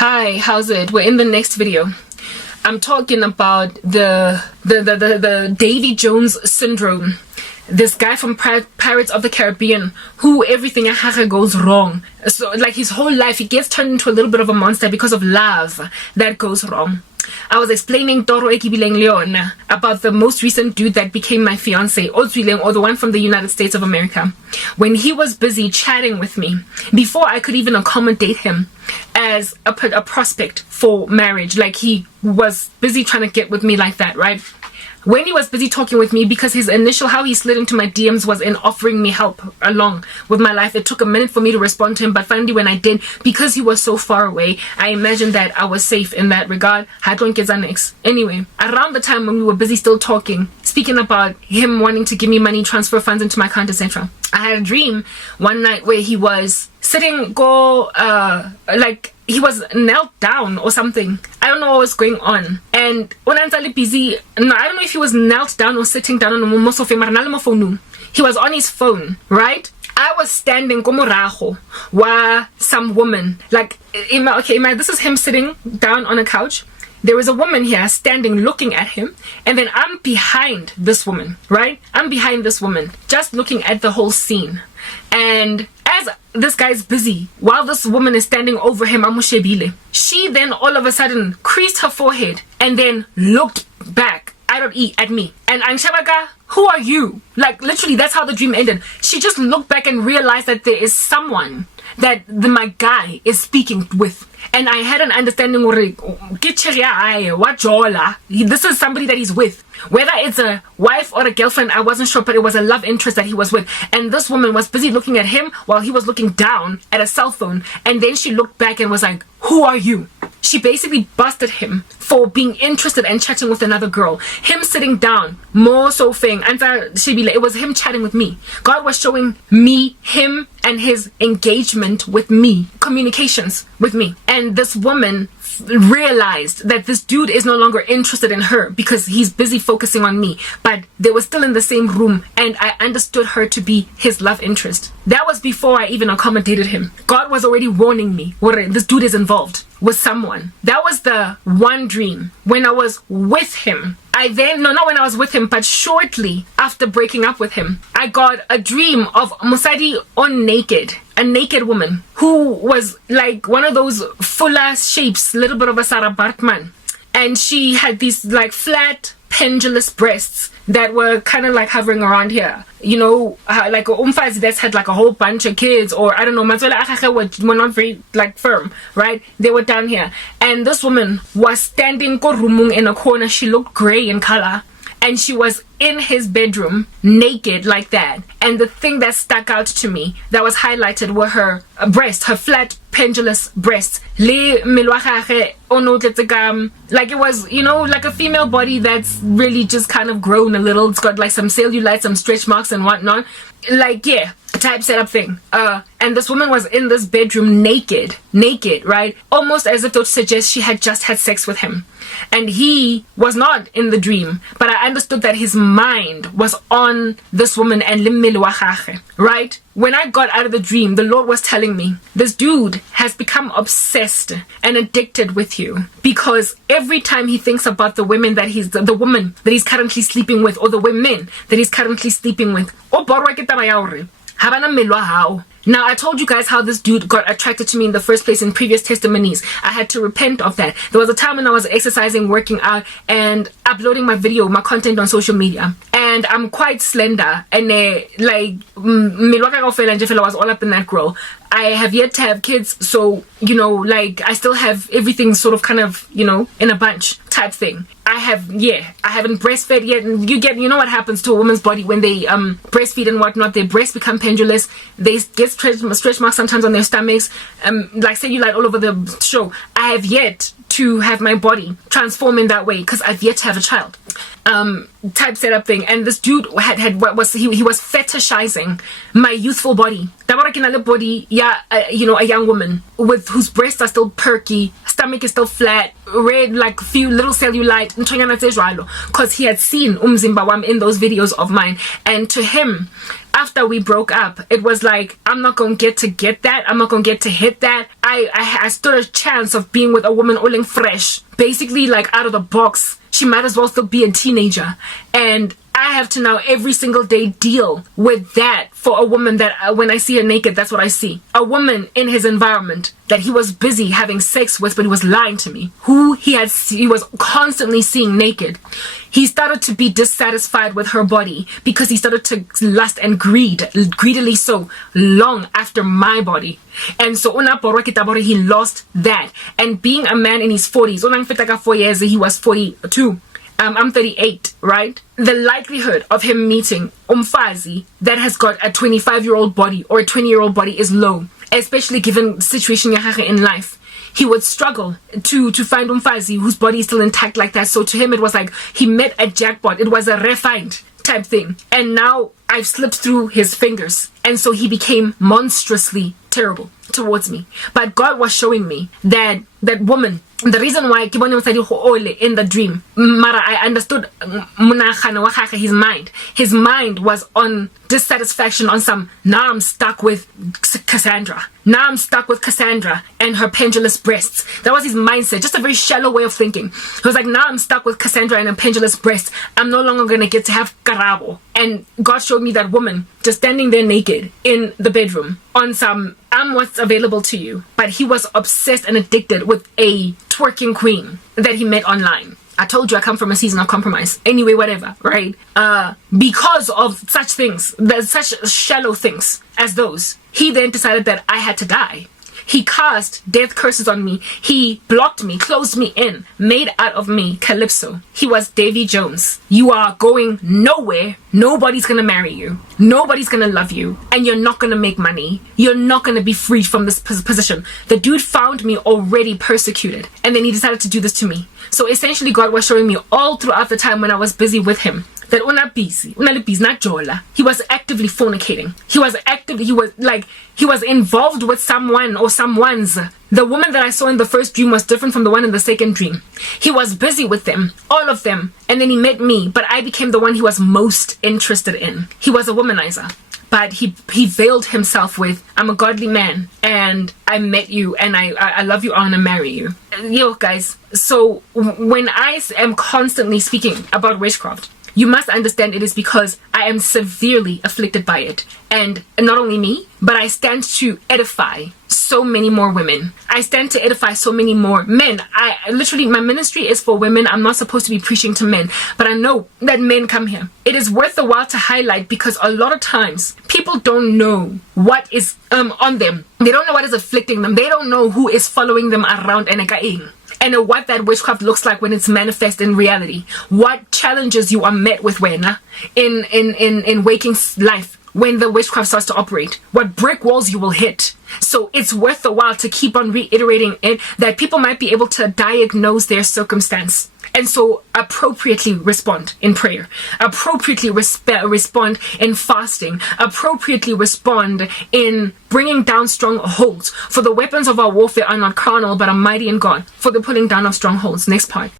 Hi, how's it? We're in the next video. I'm talking about the Davy Jones syndrome. This guy from Pirates of the Caribbean who everything goes wrong. So like his whole life he gets turned into a little bit of a monster because of love that goes wrong. I was explaining Toro Ekibileng Leon about the most recent dude that became my fiance, Otswileng, or the one from the United States of America. When he was busy chatting with me, before I could even accommodate him as a prospect for marriage, like he was busy trying to get with me like that, right? When he was busy talking with me, because his initial, how he slid into my DMs was in offering me help along with my life. It took a minute for me to respond to him, but finally when I did, because he was so far away, I imagined that I was safe in that regard. Anyway, around the time when we were busy still talking, speaking about him wanting to give me money, transfer funds into my account, etc., I had a dream one night where he was sitting, like he was knelt down or something. I don't know what was going on. And when I'm busy, no, I don't know if he was knelt down or sitting down on a phone. He was on his phone, right? I was standing komorago wa some woman. Like, this is him sitting down on a couch. There is a woman here standing looking at him, and then I'm behind this woman, right? I'm behind this woman, just looking at the whole scene. And as this guy's busy, while this woman is standing over him, she then all of a sudden creased her forehead and then looked back at me. And Anshabaga, who are you? Like, literally, that's how the dream ended. She just looked back and realized that there is someone that my guy is speaking with. And I had an understanding, this is somebody that he's with. Whether it's a wife or a girlfriend, I wasn't sure, but it was a love interest that he was with. And this woman was busy looking at him while he was looking down at a cell phone. And then she looked back and was like, who are you? She basically busted him for being interested and chatting with another girl. Him sitting down, more so thing. And it was him chatting with me. God was showing me him and his engagement with me, communications with me. And this woman realized that this dude is no longer interested in her because he's busy focusing on me, but they were still in the same room, and I understood her to be his love interest. That was before I even accommodated him. God was already warning me, this dude is involved with someone. That was the one dream. When I was with him, not when I was with him, but shortly after breaking up with him, I got a dream of Musadi on naked, a naked woman who was like one of those fuller shapes, little bit of a Sarah Bartman. And she had these like flat, pendulous breasts that were kind of like hovering around here. You know, like a umfazi that's had like a whole bunch of kids, or I don't know, were not very like firm, right? They were down here. And this woman was standing in a corner. She looked gray in color. And she was in his bedroom, naked like that. And the thing that stuck out to me, that was highlighted, were her breasts, her flat, pendulous breasts. Like it was, you know, like a female body that's really just kind of grown a little. It's got like some cellulite, some stretch marks and whatnot. Like, yeah, type setup thing. And this woman was in this bedroom naked, right? Almost as if to suggest she had just had sex with him. And he was not in the dream, but I understood that his mind was on this woman and right? When I got out of the dream, the Lord was telling me, this dude has become obsessed and addicted with you, because every time he thinks about the women that the woman that he's currently sleeping with, or the women that he's currently sleeping with, now, I told you guys how this dude got attracted to me in the first place in previous testimonies. I had to repent of that. There was a time when I was exercising, working out, and uploading my content on social media. And I'm quite slender, and I was all up in that girl. I have yet to have kids, so, you know, like, I still have everything sort of kind of, you know, in a bunch type thing. I haven't breastfed yet, and you know what happens to a woman's body when they breastfeed and whatnot. Their breasts become pendulous. They get stretch marks sometimes on their stomachs, like cellulite all over the show. I have yet to have my body transform in that way because I've yet to have a child. Type setup thing. And this dude he was fetishizing my youthful body. Body, yeah, you know, a young woman with whose breasts are still perky, stomach is still flat, red, like few little cellulite, because he had seen umzimba wam in those videos of mine. And to him, after we broke up, it was like, I'm not going to get that. I'm not going to get to hit that. I stood a chance of being with a woman oling fresh, basically like out of the box. She might as well still be a teenager. And I have to now every single day deal with that for a woman that when I see her naked, that's what I see. A woman in his environment that he was busy having sex with, but he was lying to me, who he was constantly seeing naked. He started to be dissatisfied with her body because he started to lust and greedily so, long after my body. And so he lost that. And being a man in his 40s, 4 years, he was 42. I'm 38, right? The likelihood of him meeting umfazi that has got a 25-year-old body or a 20-year-old body is low, especially given the situation in life. He would struggle to find umfazi whose body is still intact like that. So to him, it was like he met a jackpot. It was a refined type thing. And now I've slipped through his fingers. And so he became monstrously terrible towards me. But God was showing me that woman, the reason why in the dream, Mara, I understood his mind was on dissatisfaction on some, now I'm stuck with Cassandra. Now I'm stuck with Cassandra and her pendulous breasts. That was his mindset, just a very shallow way of thinking. He was like, now I'm stuck with Cassandra and her pendulous breasts. I'm no longer going to get to have karabo. And God showed me that woman just standing there naked in the bedroom on some, I'm what's available to you. But he was obsessed and addicted with a twerking queen that he met online. I told you I come from a season of compromise. Anyway, whatever, right? Because of such things, such shallow things as those, he then decided that I had to die. He cast death curses on me. He blocked me, closed me in, made out of me Calypso. He was Davy Jones. You are going nowhere. Nobody's gonna marry you. Nobody's gonna love you. And you're not gonna make money. You're not gonna be free from this position. The dude found me already persecuted. And then he decided to do this to me. So essentially God was showing me all throughout the time when I was busy with him that not Jola. He was actively fornicating. He was involved with someone or someone's. The woman that I saw in the first dream was different from the one in the second dream. He was busy with them, all of them. And then he met me, but I became the one he was most interested in. He was a womanizer. But he veiled himself with, I'm a godly man and I met you and I love you, I want to marry you. Yo, guys, so when I am constantly speaking about witchcraft, you must understand it is because I am severely afflicted by it. And not only me, but I stand to edify so many more women. I stand to edify so many more men. My ministry is for women. I'm not supposed to be preaching to men, but I know that men come here. It is worth the while to highlight because a lot of times people don't know what is on them. They don't know what is afflicting them. They don't know who is following them around and what that witchcraft looks like when it's manifest in reality. What challenges you are met with when in waking life when the witchcraft starts to operate. What brick walls you will hit. So it's worth the while to keep on reiterating it that people might be able to diagnose their circumstance. And so appropriately respond in prayer, appropriately respond in fasting, appropriately respond in bringing down strongholds. For the weapons of our warfare are not carnal, but are mighty in God for the pulling down of strongholds. Next part.